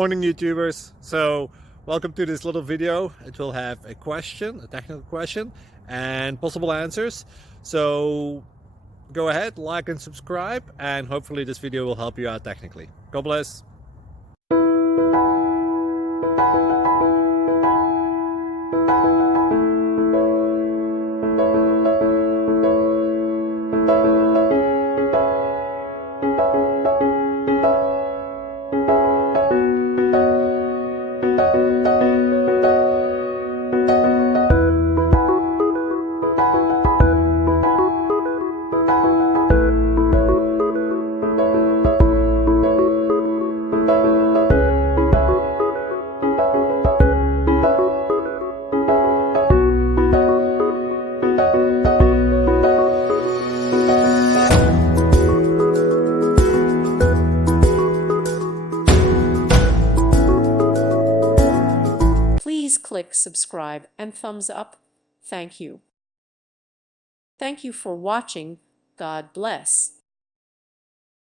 Morning YouTubers. So welcome to this little video. It will have a question, a technical question, and possible answers. So go ahead, like and subscribe, and hopefully this video will help you out technically. God bless. Please click subscribe and thumbs up. Thank you. Thank you for watching. God bless.